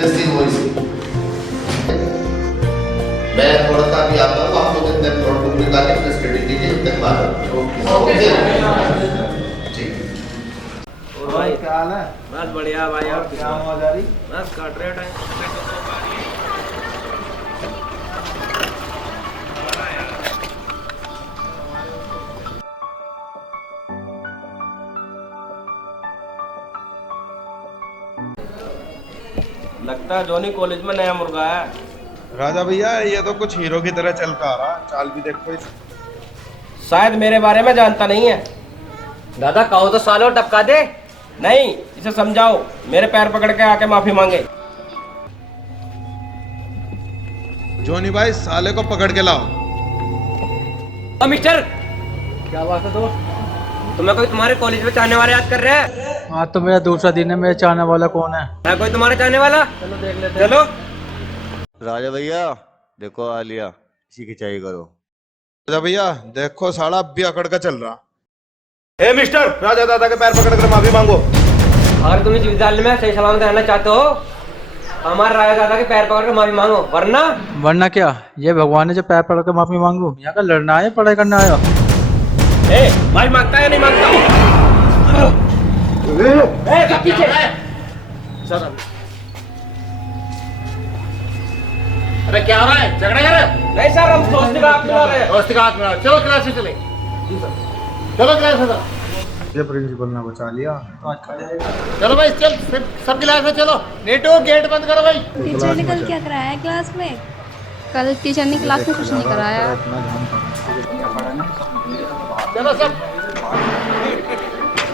वैसे ही वही मैं थोड़ा सा अभी आता हूँ, आप लोग इतने नोटबुक निकालें, अपने स्टडी कीजिए, इतने बाद ओके ठीक है। भाई क्या हाल है? बस बढ़िया भाई। और आप क्या आवाज आ रही? बस काट रहे टाइम। लगता है जॉनी कॉलेज में नया मुर्गा है। राजा भैया ये तो कुछ हीरो की तरह चल का आ रहा, चाल भी देखो इस। शायद मेरे बारे में जानता नहीं है। दादा कहो तो सालो टपका दे। नहीं, इसे समझाओ, मेरे पैर पकड़ के आके माफी मांगे। जोनी भाई साले को पकड़ के लाओ। मिस्टर, क्या बात है दोस्त? तुम्हें कोई तुम्हारे कॉलेज में चाहने वाले याद कर रहे हैं? आज तो मेरा दूसरा दिन है। मेरे चाहने वाला कौन है? है कोई तुम्हारे चाहने वाला? चलो देख लेते हैं। चलो। राजा भैया देखो आ लिया, इसी खिंचाई करो। राजा भैया देखो साला अब भी अकड़ का चल रहा। ए मिस्टर, राजा दादा के पैर पकड़ कर माफी मांगो। अगर तुम इस विद्यालय में सही सलामत रहना चाहते हो, हमारे राजा दादा के पैर पकड़ कर माफी मांगो, वरना क्या? ये भगवान ने जो पैर पकड़ के माफी मांगू? यहाँ का लड़ना है, पढ़ाई करना आया? भाई मांगता है या नहीं मांगता? अरे क्या हो रहा है, झगड़ा कर रहे हो? नहीं सर, हम दोस्ती का हाथ मिला रहे हैं। दोस्ती का हाथ मिला, चलो क्लास से चले, चलो क्लास से चलो। ये प्रिंसिपल ने बचा लिया। चलो भाई चल, सब क्लास में चलो। नेटो गेट बंद करो भाई। टीचर ने कल क्या कराया है क्लास में? कल टीचर ने क्लास में कुछ नहीं कराया। चलो सब।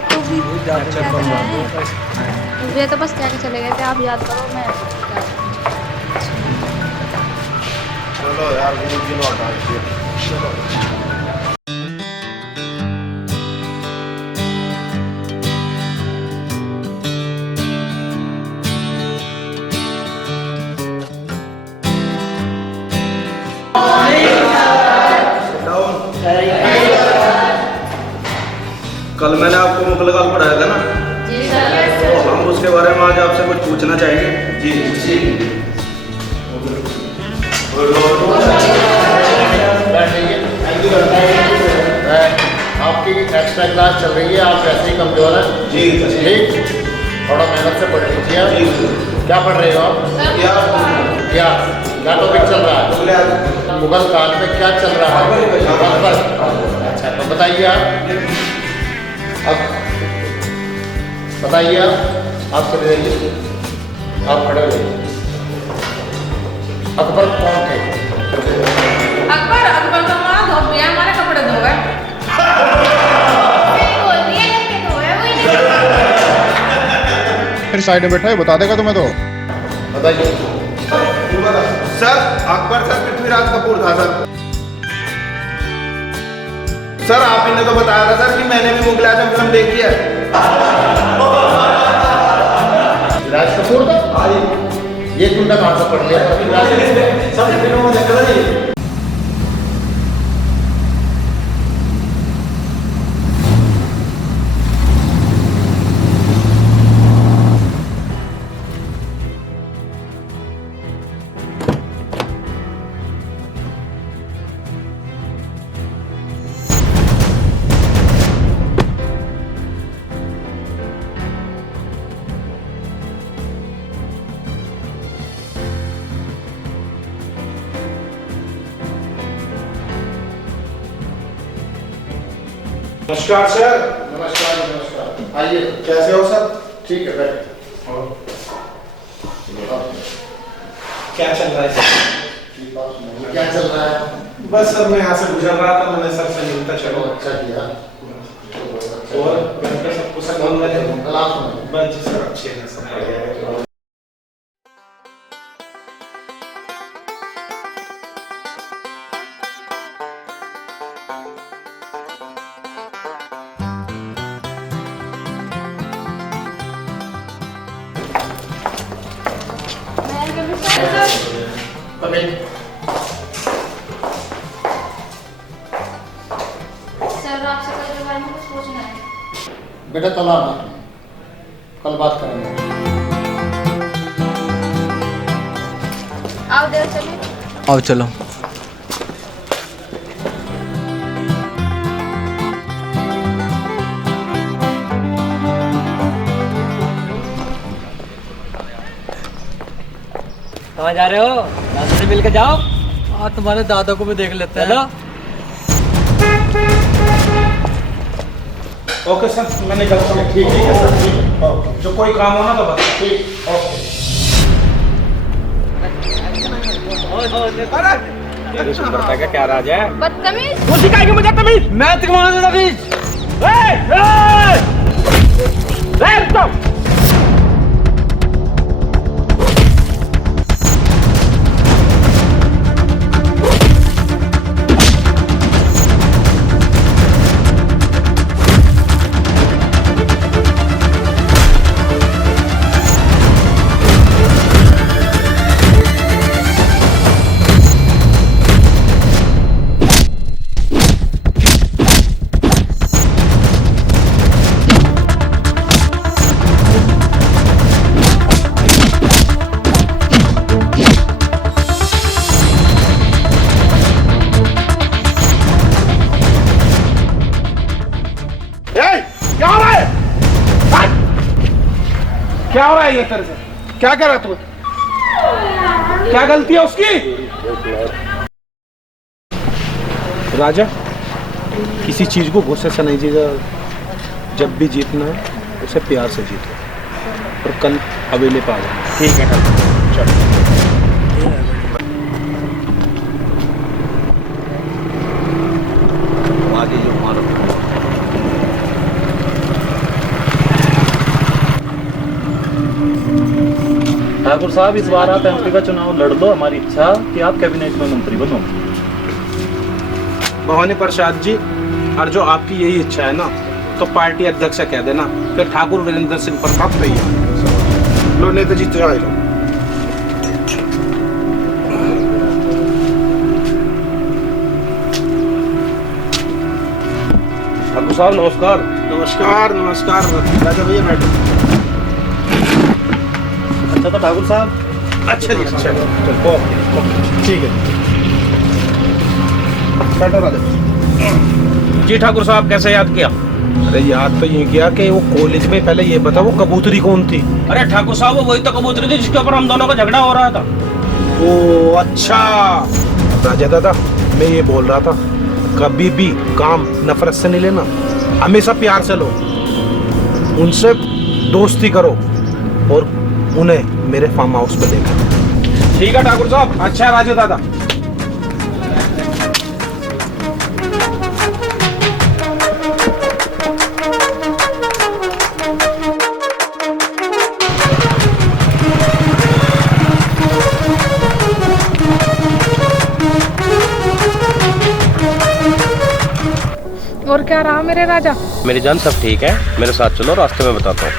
तो भी क्या कराया है? मुझे तो बस कह के चले गए थे, आप याद करो। मैं क्या चलो यार गुरु जी ने हटा दिया। कल मैंने आपको मुगलगाल पढ़ाया था ना, तो हम उसके बारे में आज आपसे कुछ पूछना चाहेंगे। जी आपकी एक्स्ट्रा क्लास चल रही है, आप वैसे ही कमजोर हैं। जी ठीक, थोड़ा मेहनत से पढ़ लीजिए। क्या पढ़ रहे हो आप? क्या टॉपिक चल रहा है? मुगल काल में क्या चल रहा है? अच्छा तो बताइए आप। अब बताइए आप चले जाइए, आप खड़े हो जाइए। अकबर कौन थे? अकबर तो हमारा धो गया, हमारे कपड़े धो गए। फिर साइड में बैठा है, बता देगा तुम्हें तो। बताइए। सर, अकबर सर पृथ्वीराज कपूर था सर। सर आप इन्हें तो बताया था सर कि मैंने भी मुगल आजम फिल्म देखी है। राज कपूर था? ये तुमने कहाँ से पढ़ लिया? सब फिल्मों में देखा था ये। नमस्कार सर। नमस्कार नमस्कार, आइए। कैसे हो सर? ठीक है बैठे। क्या चल रहा है सर? क्या चल रहा है? बस सर मैं यहाँ से गुजर रहा था, मैंने सर से मिलता चलो। अच्छा किया। और घर पे सबको सर कौन वाले? क्लास में बस जी सर अच्छे हैं, सब बढ़िया है। सर आपसे कल के बारे में कुछ पूछना है। बेटा तला कल बात करेंगे। आओ देव चले। आओ चलो। कहाँ जा रहे हो? दादा से मिल के जाओ। हाँ तुम्हारे दादा को भी देख लेते हैं। चलो। ओके सर, मैं निकलता हूँ। ठीक है सर, ठीक है, ओके, जो कोई काम हो ना तो बता। ठीक, ओके। तेरे सुंदरता का क्या राज है? बदतमीज। वो सिखाएगी मुझे तमीज? मैं तुम्हारा तमीज। रुक। क्या हो रहा है? क्या हो रहा है ये तेरे से? क्या कर रहा तू? क्या गलती है उसकी? राजा, किसी चीज को गुस्से से नहीं जीता। जब भी जीतना है उसे प्यार से जीतो। और कल हवेली पे आ जाना। ठीक है चलो। आगे जो मारो। ठाकुर साहब, इस बार आप एमपी का चुनाव लड़ दो। हमारी इच्छा कि आप कैबिनेट में मंत्री बनो। भवानी प्रसाद जी, और जो आपकी यही इच्छा है ना, तो पार्टी अध्यक्ष से कह देना, फिर ठाकुर वीरेंद्र सिंह प्रताप तैयार। लो नेता जी तैयार हो। ठाकुर साहब नमस्कार। नमस्कार नमस्कार। राजा भैया बैठो। अच्छा तो ठाकुर साहब। अच्छा जी, अच्छा चलो, ठीक है। बैठो राजा जी ठाकुर साहब, कैसे याद किया? अरे याद तो ये किया कि वो कॉलेज में, पहले ये बता वो कबूतरी कौन थी? अरे ठाकुर साहब, वो वही तो कबूतरी थी जिसके ऊपर हम दोनों का झगड़ा हो रहा था। ओ अच्छा। राजा दादा, मैं ये बोल रहा था, कभी भी काम नफरत से नहीं लेना, हमेशा प्यार से लो। उनसे दोस्ती करो और उन्हें मेरे फार्म हाउस पे लेकर। ठीक है ठाकुर साहब। अच्छा राजा दादा। और क्या रहा मेरे राजा? मेरी जान सब ठीक है, मेरे साथ चलो, रास्ते में बताता हूँ।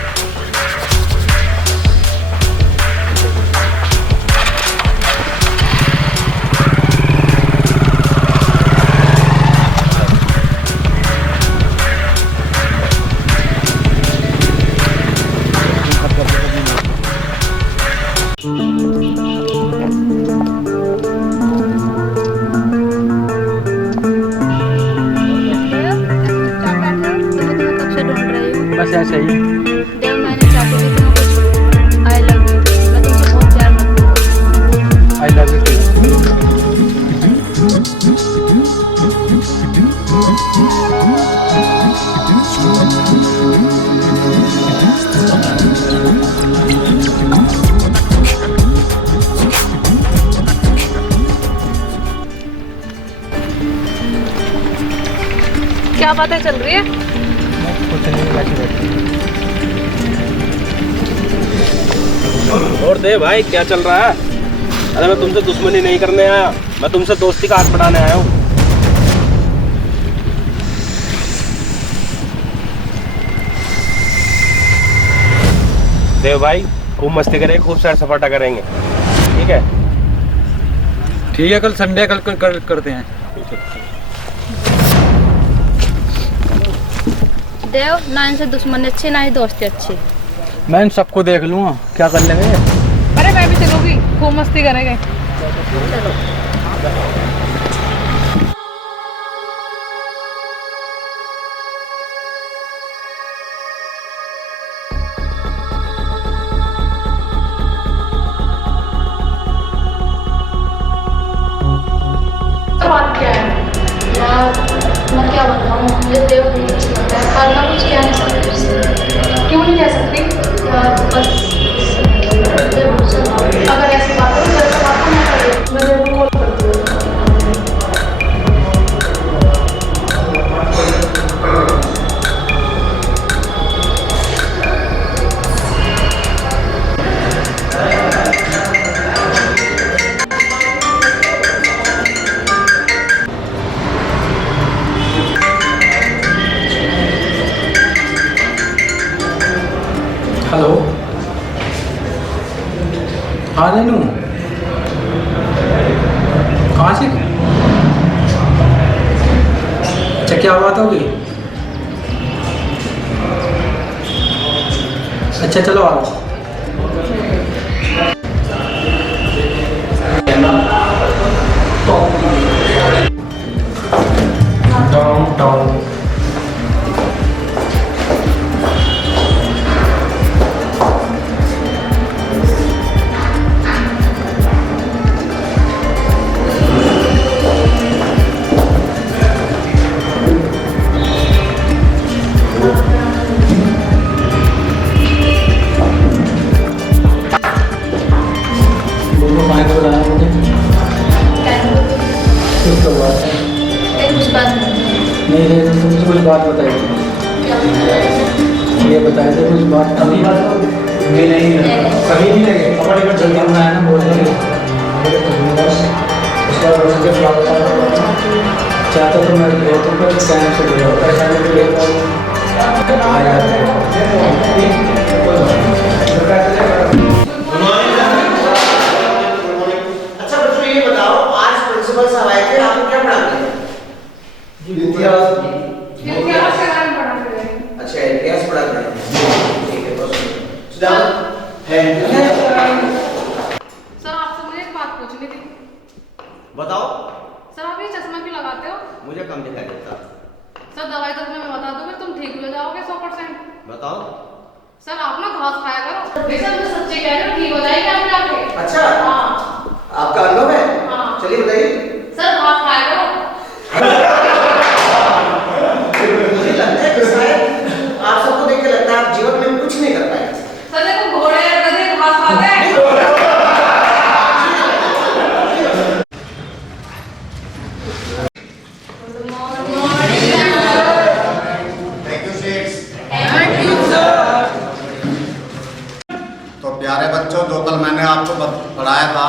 बस ऐसे ही। देव, मैंने चाहती थी तुम्हें कुछ आई लव यू। मैं तुमसे बहुत प्यार करती हूँ। I love you. क्या बातें चल रही है? कुछ नहीं, बैठे बैठे। और दे भाई, क्या चल रहा है? अरे मैं तुमसे दुश्मनी नहीं करने आया, मैं तुमसे दोस्ती का हाथ बढ़ाने आया हूँ। देव भाई, खूब मस्ती करेंगे, खूब सैर सपाटा करेंगे, ठीक है? ठीक है, कल संडे, कल करते हैं। देव, ना इनसे दुश्मनी अच्छी ना ही दोस्ती अच्छी। मैं इन सबको देख लूँगा, क्या कर लेंगे। अरे मैं भी चलूंगी, खूब मस्ती करेंगे। बात क्या है यार, मैं क्या बताऊँ, मुझे देव बहुत अच्छा लगता है पर मैं कुछ कह नहीं सकती उससे। क्यों नहीं कह सकती यार, बस अगर ऐसी बात हो तो ऐसी बात को मैं करूँ, मैं देव को कॉल करती हूँ। हेलो, हाँ रेनू, कहाँ से? अच्छा, क्या बात होगी? अच्छा चलो आओ। नहीं नहीं, तो मुझे कुछ बात बताई, ये बताए थे कुछ बात अभी नहीं कभी नहीं लगे जल्दी में आया ना बोल रहे चाहता तो मैं बहुत टाइम से परेशानी के लिए आ अच्छा बच्चों ये बताओ, आज प्रिंसिपल साहब आए थे, आपको क्या पढ़ाते हैं? इतिहास इतिहास के बारे में पढ़ाते हैं। अच्छा, इतिहास पढ़ाते हैं, ठीक है। तो सुधार है सर आपसे मुझे एक बात पूछनी थी। बताओ। सर आप ये चश्मा क्यों लगाते हो? मुझे कम दिखाई देता। सर दवाई तो तुम्हें मैं बता दूंगी, तुम ठीक भी हो जाओगे 100%। बताओ। सर आप ना घास खाया करो, बेशक मैं सच्ची कह रही हूँ, ठीक हो जाएगी आप जाके। अच्छा, हाँ आपका अनुभव है? हाँ। चलिए बताइए। सर घास खाया करो। मुझे लगता है कि शायद आप सबको देख के लगता है आप जीवन में कुछ नहीं कर पाए। सर देखो घोड़े गधे घास खाते हैं। तो प्यारे बच्चों, जो कल मैंने आपको पढ़ाया था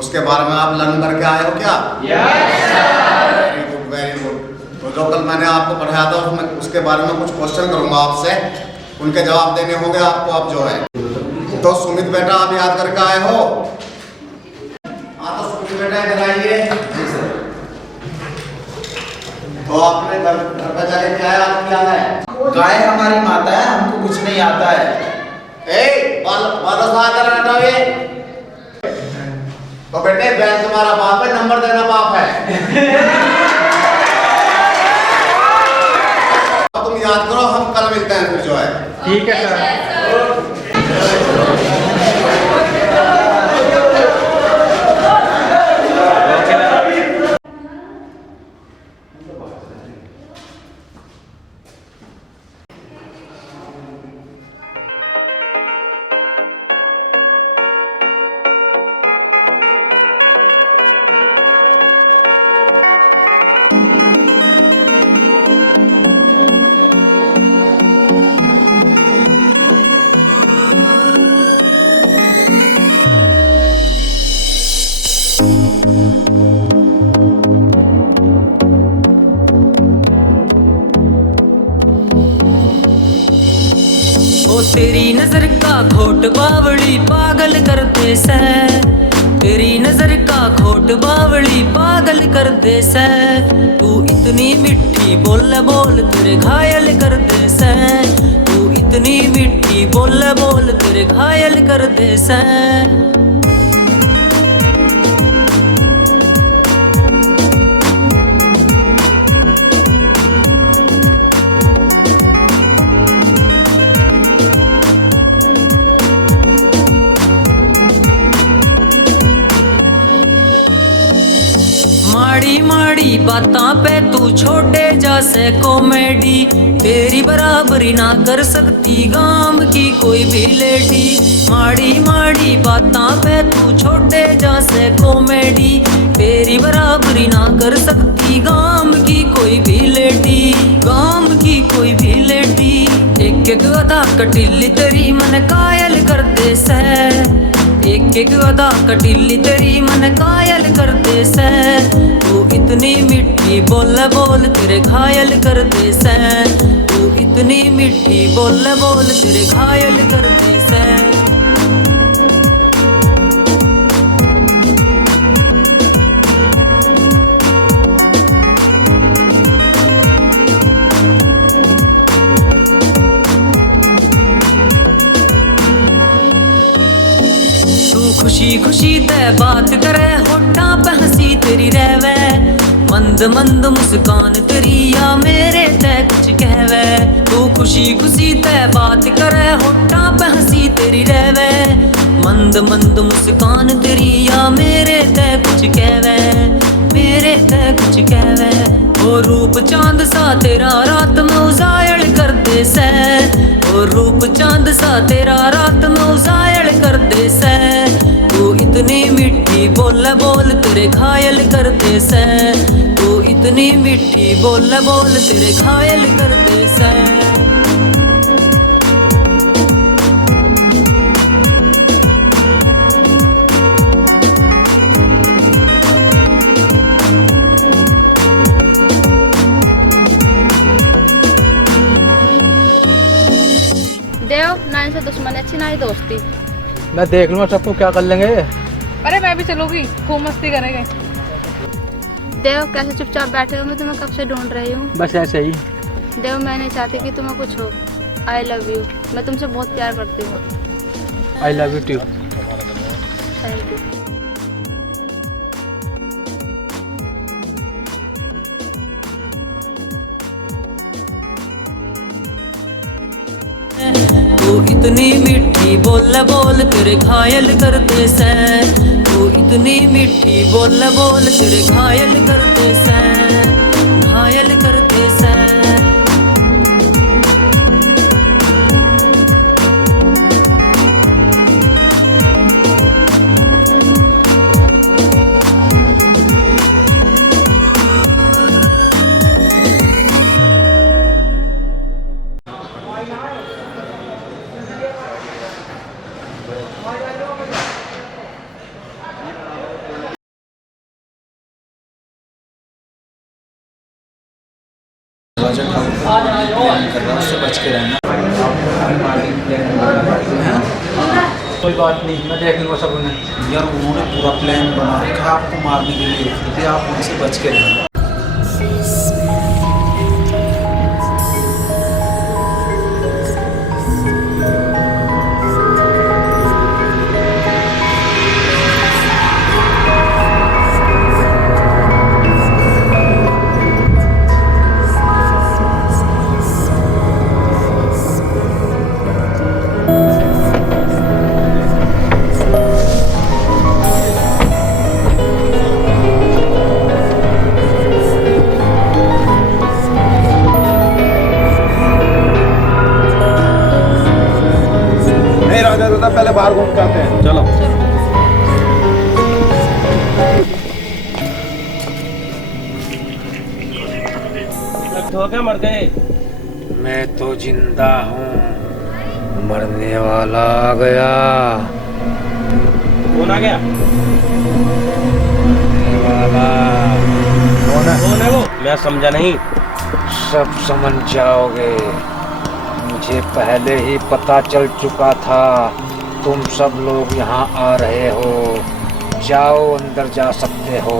उसके बारे में आप लर्न करके आए हो क्या? Very good very good. तो जो कल मैंने आपको पढ़ाया था उसमें उसके बारे में कुछ क्वेश्चन करूंगा आपसे, उनके जवाब देने होंगे आपको। अब जो है तो सुमित बेटा, आप याद करके आए हो? हाँ तो सुमित बेटा इधर आइए। तो आपने घर पे जाके क्या याद किया है? गाय हमारी माता है, हमको कुछ नहीं आता है। तो बेटे बैल तुम्हारा बाप है, नंबर देना पाप है। तुम याद करो, हम कल मिलते हैं फिर जो है। ठीक है सर। तेरी नजर का खोट बावड़ी पागल करते से, तेरी नजर का खोट बावड़ी पागल करते से, तू इतनी मिठी बोल बोल तेरे घायल कर दे से, तू इतनी मिठी बोल बोल तेरे घायल कर दे से। माड़ी माड़ी बातां पे तू छोड़े जासे कॉमेडी, तेरी बराबरी ना कर सकती गांव की कोई भी लेडी। माड़ी माड़ी बातां पे तू छोड़े जासे कॉमेडी, तेरी बराबरी ना कर सकती गांव की कोई भी लेडी, गांव की कोई भी लेडी। एक एक अदा कटिली तेरी मन कायल कर दे से, एक एक अदा कटिली तेरी मन कायल कर दे से। तू इतनी मिठी बोल बोल तेरे घायल कर दे से, तू इतनी मिठी बोल बोल तेरे घायल कर दे से। खुशी खुशी ते बात करे होठा पे हंसी तेरी रहवे, मंद मंद मुस्कान तेरी या मेरे ते कुछ कहवे। तू खुशी खुशी ते बात करे होठा पे हंसी तेरी रहवे, मंद मंद मुस्कान तेरी या मेरे ते कुछ कहवे, मेरे ते कुछ कहवे। ओ रूप चांद सा तेरा रात में उजायल कर दे से, ओ रूप चांद सा तेरा रात में उजायल कर दे से। तू इतनी मिठी बोल बोल तेरे घायल कर दे से, तू इतनी मिठी बोल बोल तेरे घायल कर दे से। देव ना इनसे दुश्मनी अच्छी ना ही दोस्ती। मैं देख लूंगा सबको, क्या कर लेंगे। अरे मैं भी चलूंगी, खूब मस्ती करेंगे। देव कैसे चुपचाप बैठे हो, मैं तुम्हें कब से ढूंढ रही हूँ। बस ऐसे ही। देव मैं नहीं चाहती कि तुम्हें कुछ हो। आई लव यू, मैं तुमसे बहुत प्यार करती हूँ। I love you too. Thank you. तू इतनी मिठी बोल बोल तेरे घायल कर दे से, तू इतनी मिठी बोल बोल तेरे घायल कर दे से, घायल कर दे से। कोई बात नहीं, मैं देख लूँगा सब उन्हें। यार उन्होंने पूरा प्लान बना रखा है आपको मारने के लिए, इसलिए आप उनसे बच के रहना। पहले बाहर घूम के आते हैं। चलो तो क्या मर गए? मैं तो जिंदा हूँ, मरने वाला आ गया। कौन आ गया? मरने वाला कौन है वो? मैं समझा नहीं। सब समझ जाओगे, मुझे पहले ही पता चल चुका था तुम सब लोग यहाँ आ रहे हो। जाओ, अंदर जा सकते हो।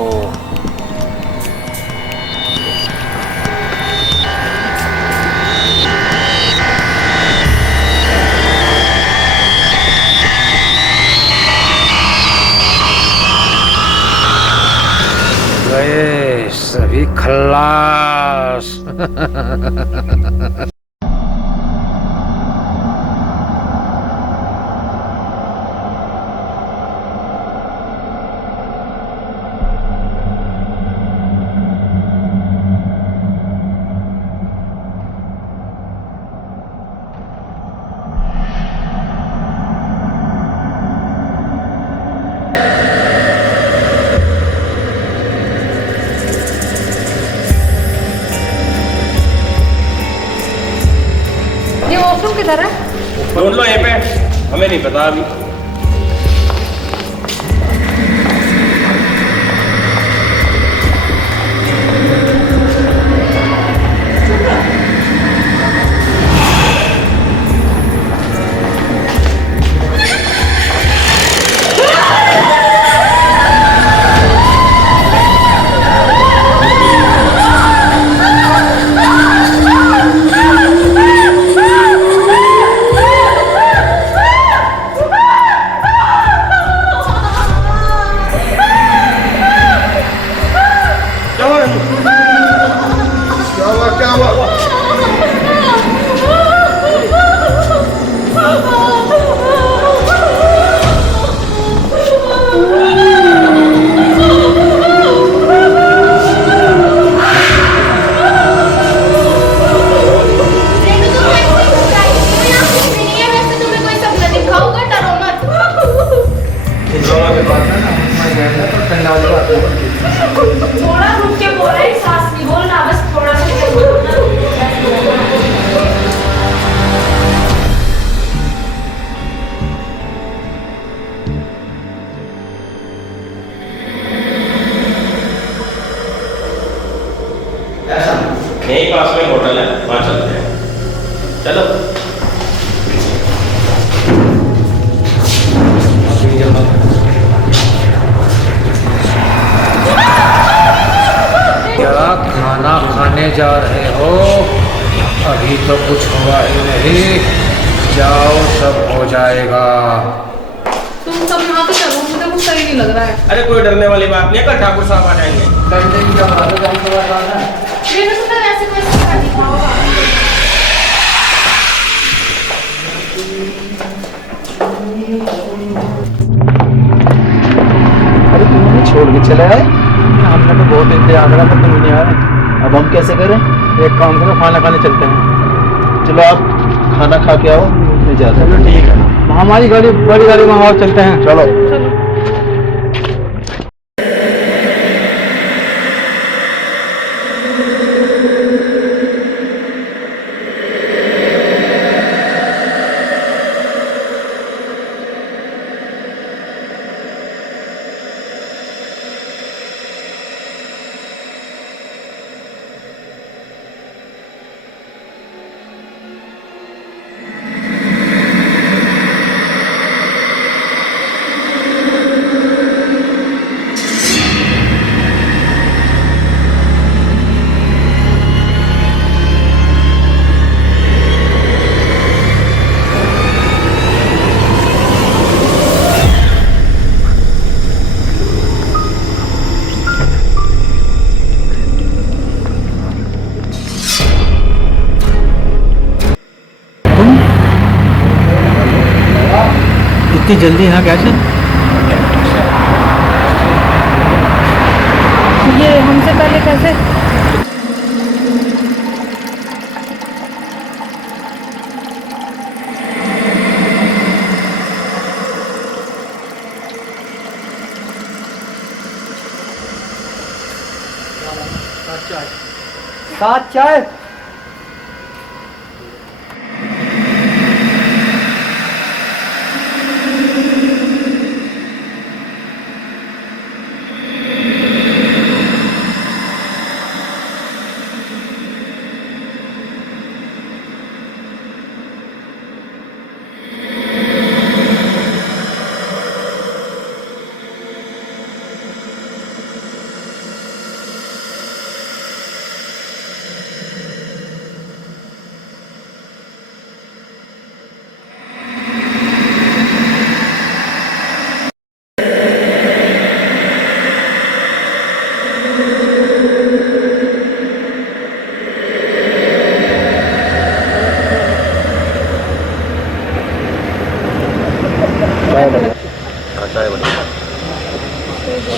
गए सभी खल्लास। वॉशरूम किधर है? ढूंढ लो यहीं पे, हमें नहीं पता अभी। थोड़ा रुक के बोल रहा है, सांस नहीं बोलना, बस थोड़ा सा यहीं पास में होटल है, वहाँ चलते हैं। चलो। क्या खाना खाने जा रहे हो? अभी तो कुछ हुआ ही नहीं, जाओ सब हो जाएगा। तुम सब यहाँ पे चलो, मुझे कुछ सही नहीं लग रहा है। अरे कोई डरने वाली बात नहीं है, कल ठाकुर साहब आ जाएंगे। मेरे को तो ऐसे कैसे कर दिखाओगा? अरे तुम हमें छोड़ के चले आए, हमने तो बहुत इंतजार करा पर तुम नहीं आए। अब हम कैसे करें? एक काम करो, खाना खाने चलते हैं। चलो आप खाना खा के आओ, मैं जाता हूँ। ठीक है, हमारी गाड़ी, बड़ी गाड़ी मंगाओ, चलते हैं। चलो। इतनी जल्दी यहाँ कैसे? ये हमसे पहले कैसे? साथ चाय।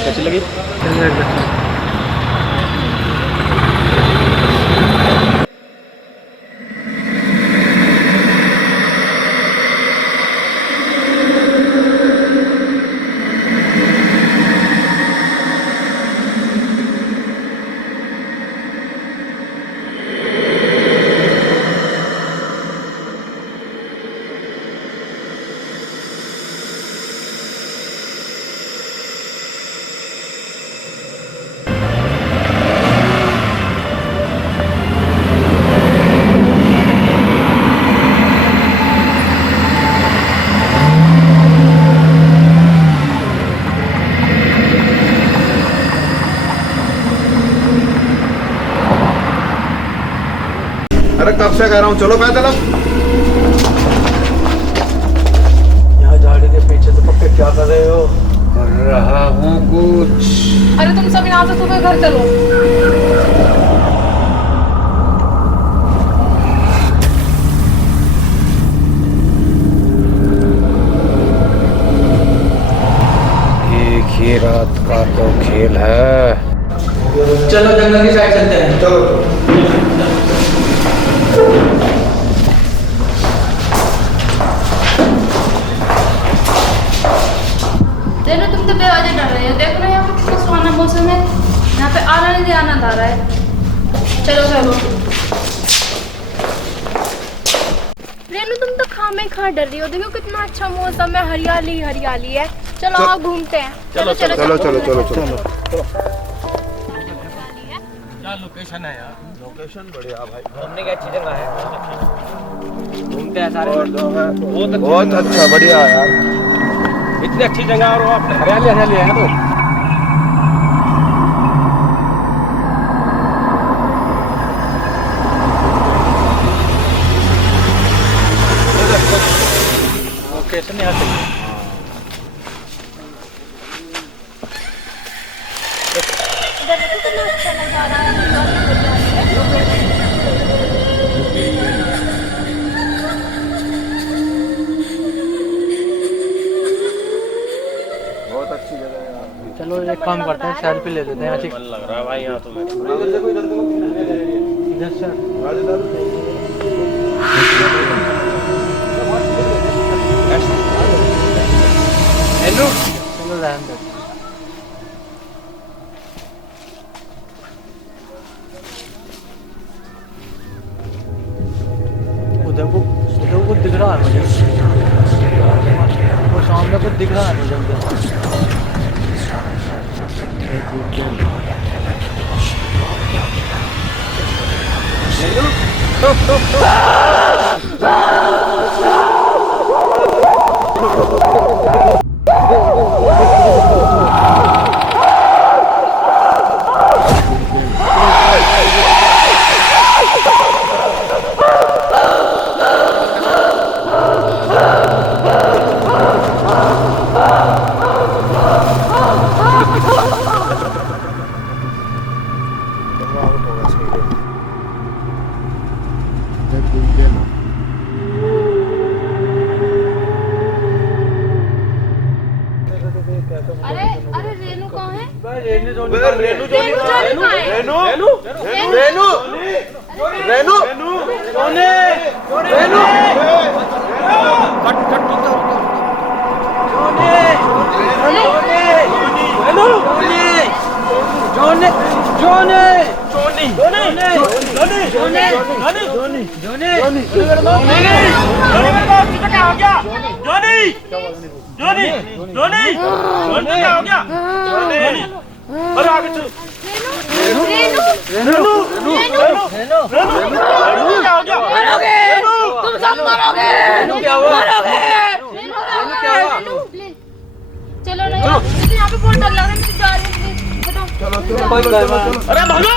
कैसी लगी? अरे कब से कह रहा हूँ चलो पैदल अब। यहाँ झाड़ी के पीछे से पक्के क्या कर रहे हो? कर रहा हूँ कुछ। अरे तुम सब यहाँ से सुबह घर चलो। एक ही रात का तो खेल है। चलो जंगल की साइड चलते हैं। चलो देखो तुम तो बेवजह डर रहे हो। देखो ना यहाँ पे कितना सुहाना मौसम है। यहाँ पे आना नहीं आनंद आ रहा है। चलो चलो। रेनू तुम तो खामे खा डर रही हो। देखो कितना अच्छा मौसम है, हरियाली हरियाली है। चलो आओ घूमते हैं। चलो चलो चलो चलो चलो चलो। क्या लोकेशन है यार? लोकेशन बढ़िया भाई, घूमने की अच्छी जगह है। घूमते हैं सारे बहुत अच्छा बढ़िया यार। इतनी अच्छी जगह और वो हरियाली हरियाली है तो। लोकेशन यहाँ से देखो कितना अच्छा नजारा है। बहुत अच्छी जगह है यार। चलो एक काम करते हैं, सेल्फी ले लेते हैं। मन लग रहा है भाई यहाँ तो मेरे। इधर से हेलो चलो रहने दो। उधर को दिख रहा है मुझे। वो सामने कुछ दिख रहा है मुझे उधर। अरे अरे रेनू कहाँ है? रेनू जोनी रेनू कहाँ है? रेनू रेनू रेनू जोनी रेनू कट कट जोने जोने जोनी अरे आगे चल। तुम सब मरोगे। चलो ना यार, मुझे यहाँ पे बहुत डर लग रहा है। मुझे जा रही है, बताओ। अरे भागो।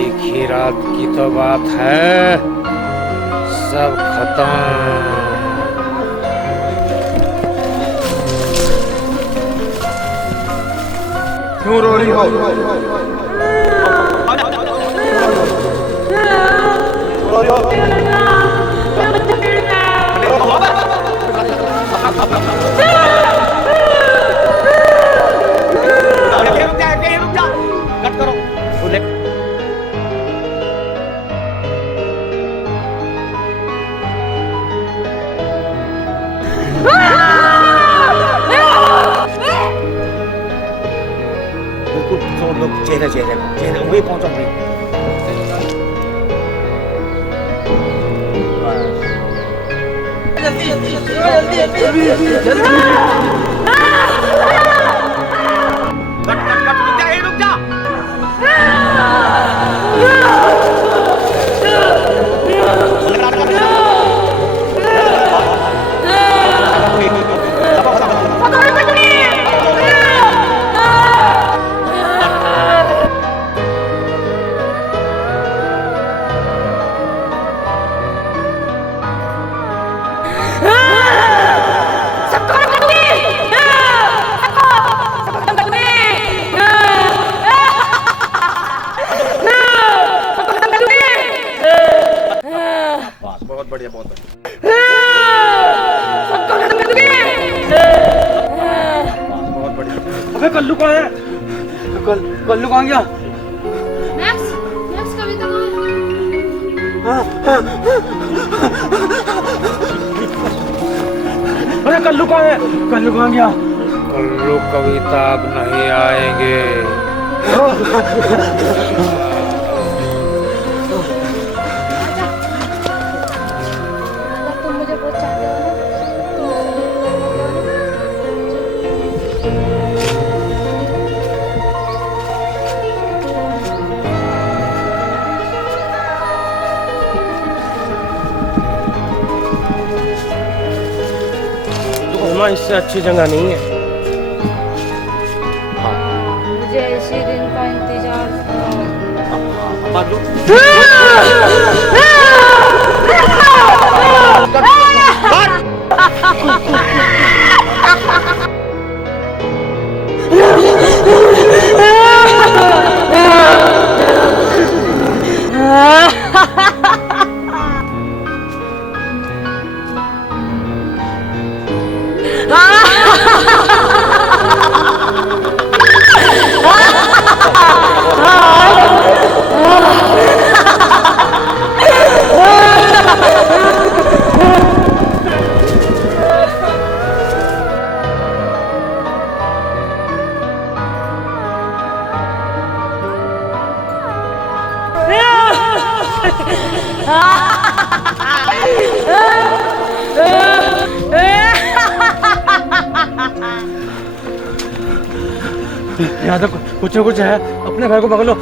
एक ही रात की तो बात है, सब खत्म। क्यों रो रही हो? चेहरे चेहरे चेहरे वही पहुंचो वही। जल्दी जल्दी जल्दी जल्दी जल्दी जल्दी बहुत बढ़िया, बहुत बढ़िया, बहुत बढ़िया। अबे कल्लू कहाँ है? कल्लू कहाँ गया? नेक्स्ट कविता कहाँ है? अरे कल्लू कहाँ है? कल्लू कहाँ गया? कल्लू कविता अब नहीं आएंगे। तुम मुझे बहुत चाहते हो तो इससे अच्छी जगह नहीं है। मुझे इसी दिन का इंतजार यहाँ तो कुछ न कुछ है, अपने घर को पकड़ो।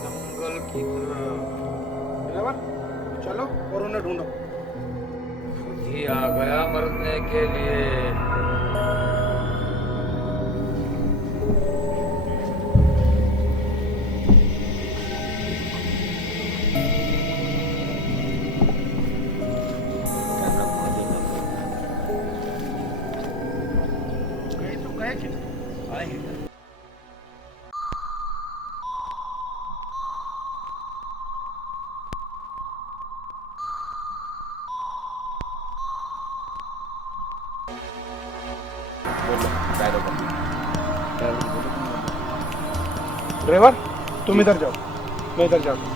जंगल की तरह चलो और उन्हें ढूंढो। खुद ही आ गया मरने के लिए। ड्राइवर तुम इधर जाओ, मैं इधर जाता हूँ।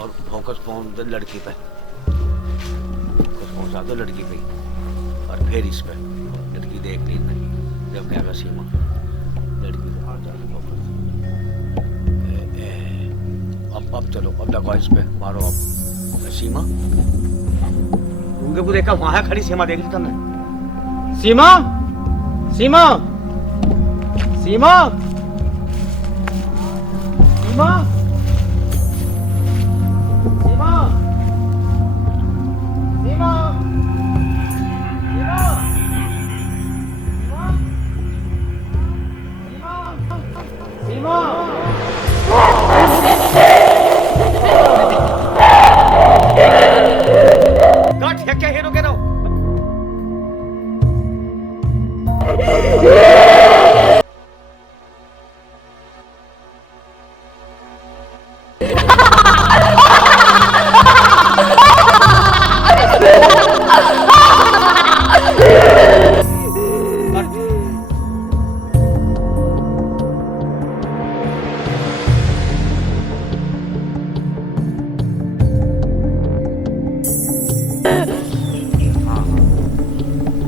और फोकस पहुंच दे लड़की पे, फोकस पहुंचा दो लड़की पे और फिर इस पे। लड़की देख ली नहीं, जब कहेगा सीमा लड़की पे आ जाए फोकस। अब चलो, अब लगाओ इस पे, मारो अब। सीमा उनके को देखा, वहां है खड़ी सीमा, देख ली तुमने? सीमा, सीमा, सीमा, सीमा, सीमा, सीमा, सीमा, क्या हीरो कह रहा हूं?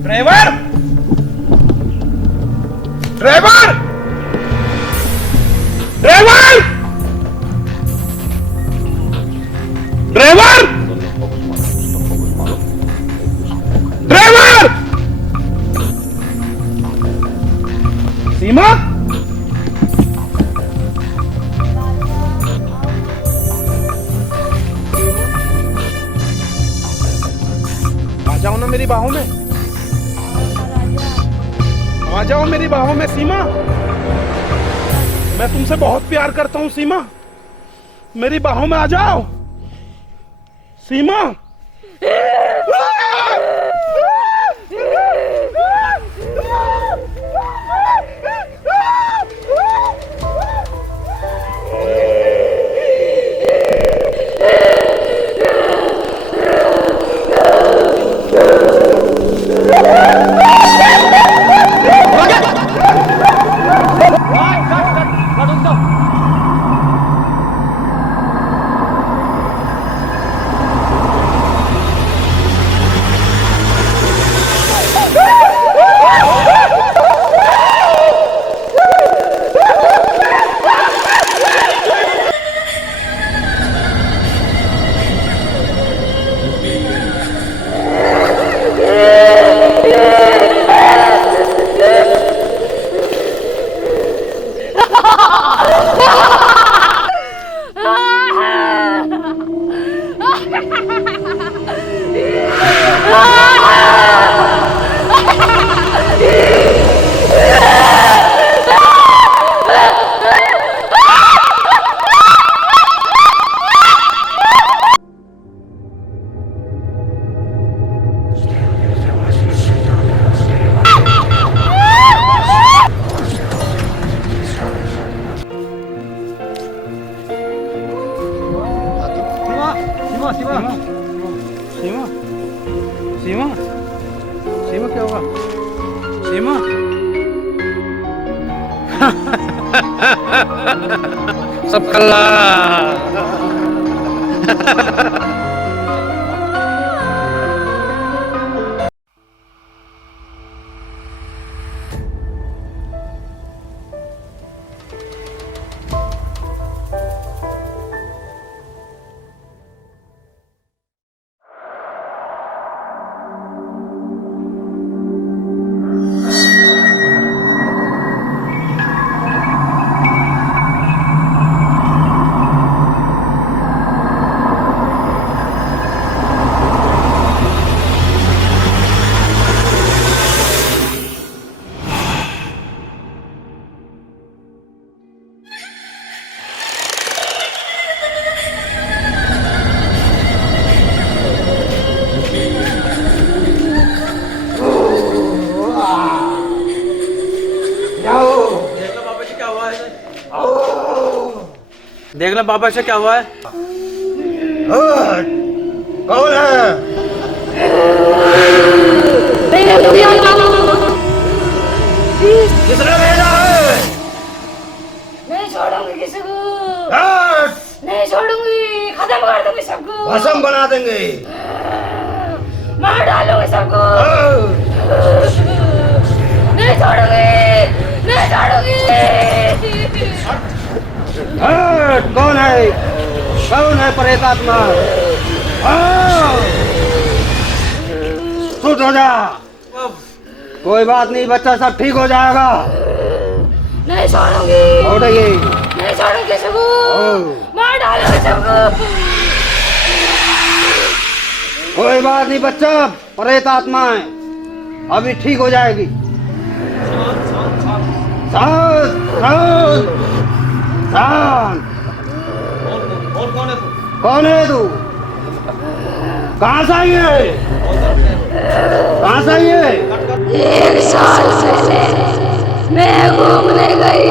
Driver driver driver driver driver Seema आ जाओ ना मेरी बाहों में, आ जाओ मेरी बाहों में सीमा। मैं तुमसे बहुत प्यार करता हूँ सीमा, मेरी बाहों में आ जाओ सीमा। सीमा सीमा सीमा क्या हुआ सीमा? सब कल्ला। देख लो बाबा से क्या हुआ है। कौन है? किसने भेजा है? नहीं छोड़ूंगी किसी को, नहीं छोड़ूंगी, खत्म कर दूंगी सबको, भस्म बना देंगे, मार डालूंगी सबको, नहीं छोड़ूंगी, नहीं छोड़ूंगी। कौन है? कौन है प्रेतात्मा? शुद्ध हो जा, कोई बात नहीं बच्चा, सब ठीक हो जाएगा। नहीं छोड़ूंगी, नहीं छोड़ूंगी सबको, मार डालूंगी सबको। कोई बात नहीं बच्चा, प्रेतात्मा है, अभी ठीक हो जाएगी। शांत शांत शांत। कौन है तू? कहाँ से आई है? कहाँ से आई है? 1 साल पहले मैं घूमने गई,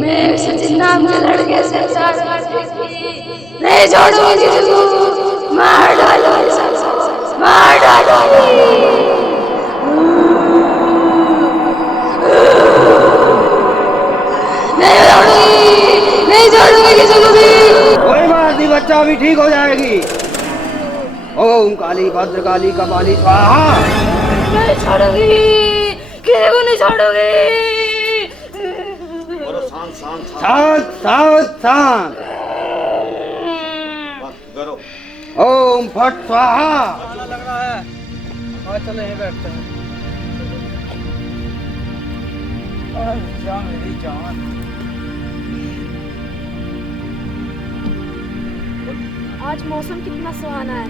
मैं एक सचिन नाम के लड़के से शादी की, नहीं छोड़ूंगी, मार डालूंगी, नहीं छोड़ूंगी किसी को भी। कोई बात नहीं, बच्चा अभी ठीक हो जाएगी। ओम काली भद्रकाली कपाली स्वाहा। नहीं छोड़ूंगी, किसी को नहीं छोड़ूंगी। शांत शांत शांत। ओम फट स्वाहा। लग रहा है, और चलो यहीं बैठते हैं। जा मेरी जान। आज मौसम कितना सुहाना है,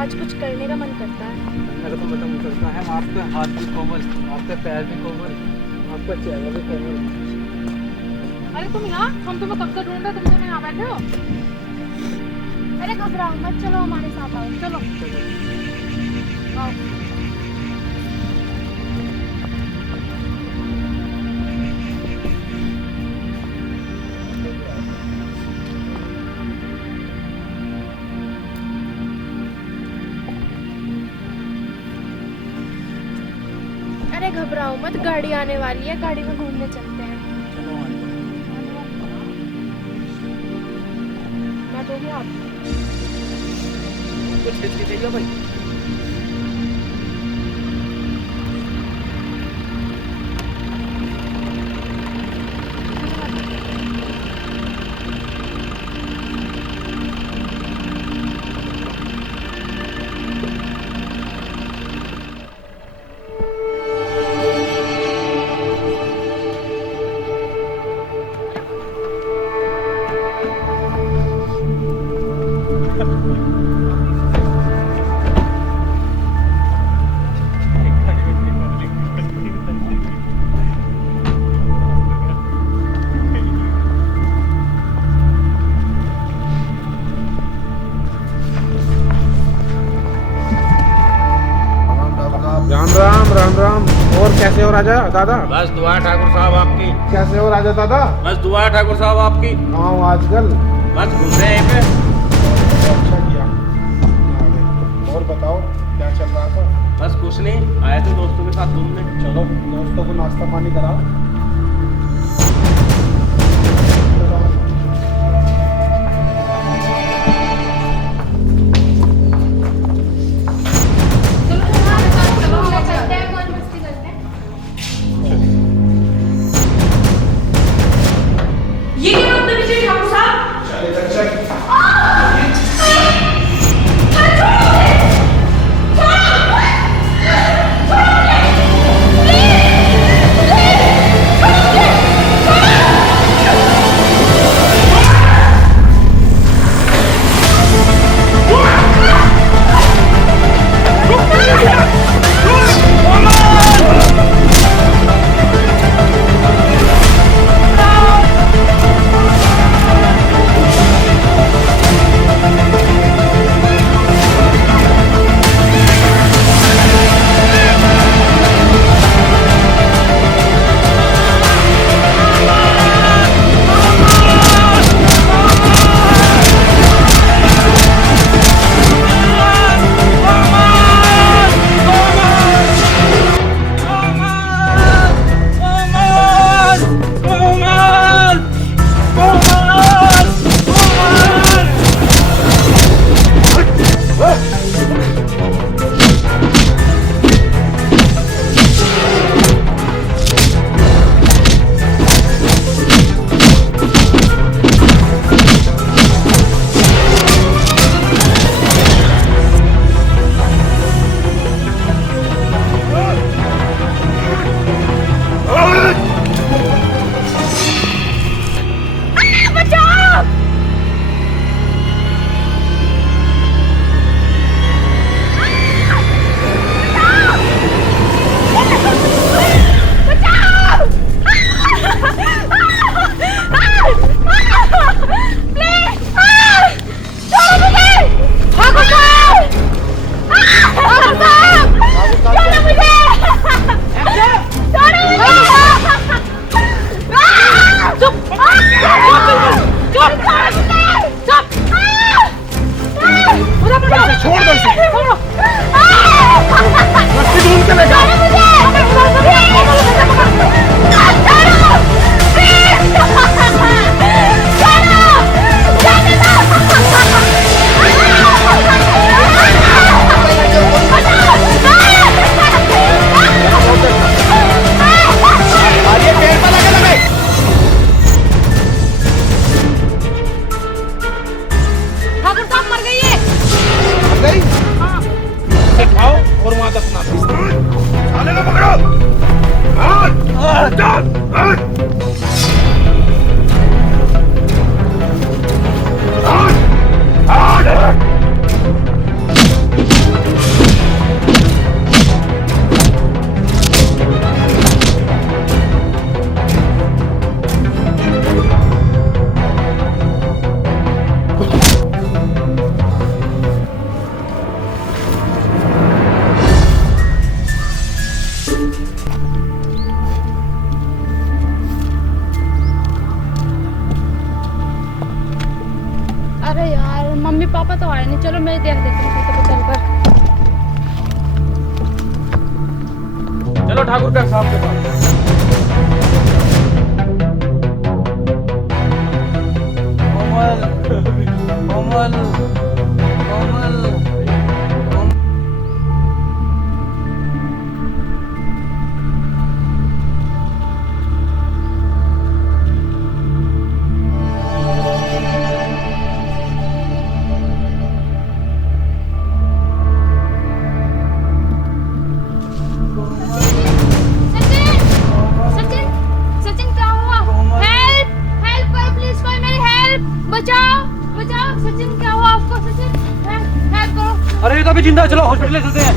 आज कुछ करने का मन करता है। मेरे को पता नहीं चलता है, आपके हाथ भी कोमल, आपके पैर भी कोमल, आपका चेहरा भी कोमल। अरे तुम यहाँ, हम तुम्हें कब से ढूंढ रहे, तुम दोनों यहाँ बैठे हो। अरे घबराओ मत, चलो हमारे साथ आओ, चलो आओ। अरे घबराओ मत, गाड़ी आने वाली है, गाड़ी में घूमने चलते हैं। मैं तो भी आप भाई। राम राम राम राम। और कैसे हो राजा दादा? बस दुआ है ठाकुर साहब आपकी। कैसे हो राजा दादा? बस दुआ है ठाकुर साहब आपकी। कहाँ हो आजकल? बस घूम रहे हैं पे। अच्छा किया। और बताओ क्या चल रहा था? बस कुछ नहीं, आए थे दोस्तों के साथ घूमने। चलो दोस्तों को नाश्ता पानी कराओ। ये क्या होता है ठाकुर साहब? छोड़ दो इसे। मस्ती ढूंढ के ले जाओ। ठाकुर साहब मर गई है। मर गई? हाँ। इसे खाओ और वहां दफना दो। साले को पकड़ो। अरे यार मम्मी पापा तो आए नहीं, चलो मैं देख देती हूँ पता चलकर। चलो ठाकुर का साहब के पास। कोमल कोमल सचिन सचिन क्या हुआ? हेल्प हेल्प करो प्लीज, कोई मेरी हेल्प, बचाओ बचाओ। सचिन क्या हुआ आपको? सचिन हेल्प करो। अरे ये तो अभी जिंदा है, चलो हॉस्पिटल चलते हैं।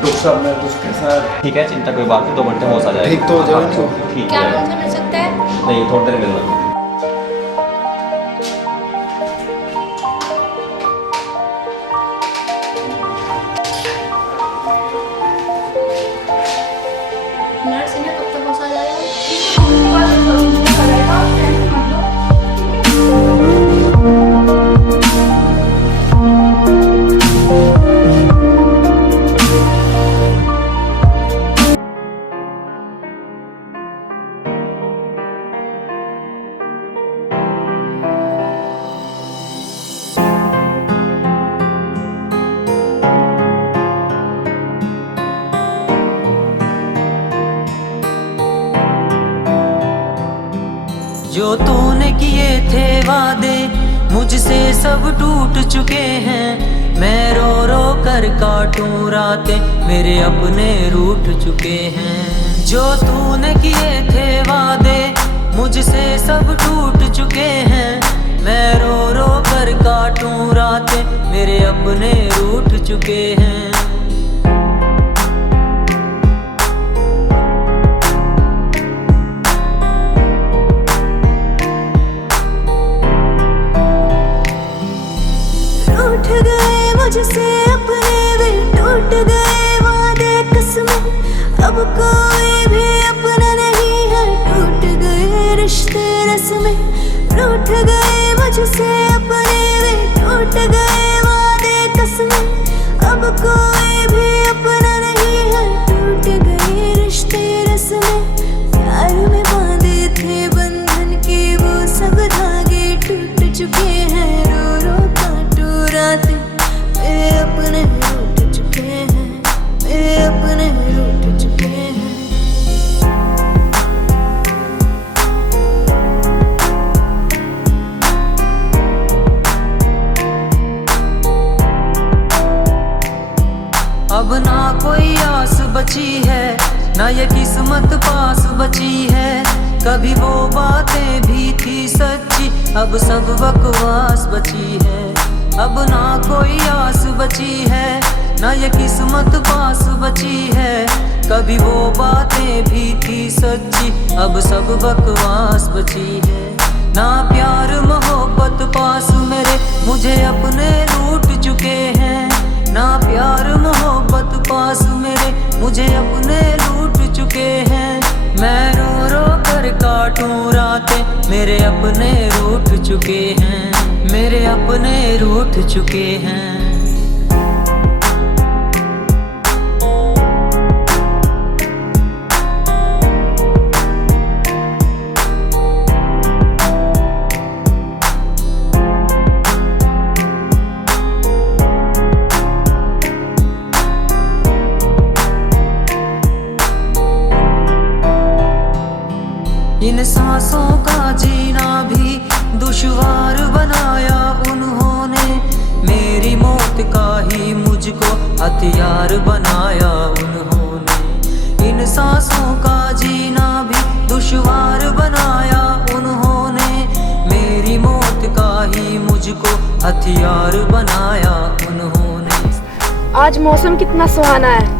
डॉक्टर साहब मैं कुछ कैसा ठीक है, चिंता कोई बात नहीं, 2 घंटे में होश आ जाएगा। ठीक तो हो जाएगा। ठीक क्या है, मुझे मिल सकता है? नहीं थोड़ी देर मिलना। नर्स इन्हें कब तक होश आ जाएगा? जो तूने किए थे वादे मुझसे सब टूट चुके हैं। मैं रो रो कर काटूं रातें, मेरे अपने रूठ चुके हैं। जो तूने किए थे वादे मुझसे सब टूट चुके हैं। मैं रो रो कर काटूं रातें, मेरे अपने रूठ चुके हैं। रूठ गए मुझसे अपने दिल, टूट गए वादे कसमें, अब कोई भी अपना नहीं है। टूट गए रिश्ते रस्में, रूठ गए मुझसे अपने दिल, टूट गए वादे कसमें, अब कोई बची है, ना ये किस्मत पास बची है। कभी वो बातें भी थी सच्ची, अब सब बकवास बची है। अब ना कोई आस बची है, ना ये किस्मत पास बची है। कभी वो बातें भी थी सच्ची, अब सब बकवास बची है। ना प्यार मोहब्बत पास मेरे, मुझे अपने लूट चुके हैं। ना प्यार मोहब्बत पास मेरे, मुझे अपने लूट चुके हैं। मैं रो रो कर काटूं रातें, मेरे अपने रूठ चुके हैं, मेरे अपने रूठ चुके हैं। इन सांसों का जीना भी दुश्वार बनाया उन्होंने। मेरी मौत का ही मुझको हथियार बनाया उन्होंने। इन सांसों का जीना भी दुश्वार बनाया उन्होंने। मेरी मौत का ही मुझको हथियार बनाया उन्होंने। आज मौसम कितना सुहाना है,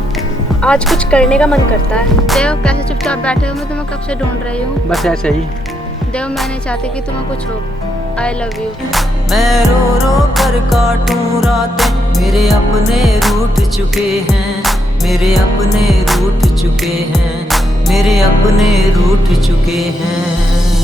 आज कुछ करने का मन करता है। देव कैसे चुपचाप बैठे हो, मैं तुम्हें कब से ढूंढ रही हूँ। बस ऐसे ही। देव मैं नहीं चाहती कि तुम्हें कुछ हो। आई लव यू। मैं रो रो कर काटूं रातें, मेरे अपने रूठ चुके हैं, मेरे अपने रूठ चुके हैं, मेरे अपने रूठ चुके हैं।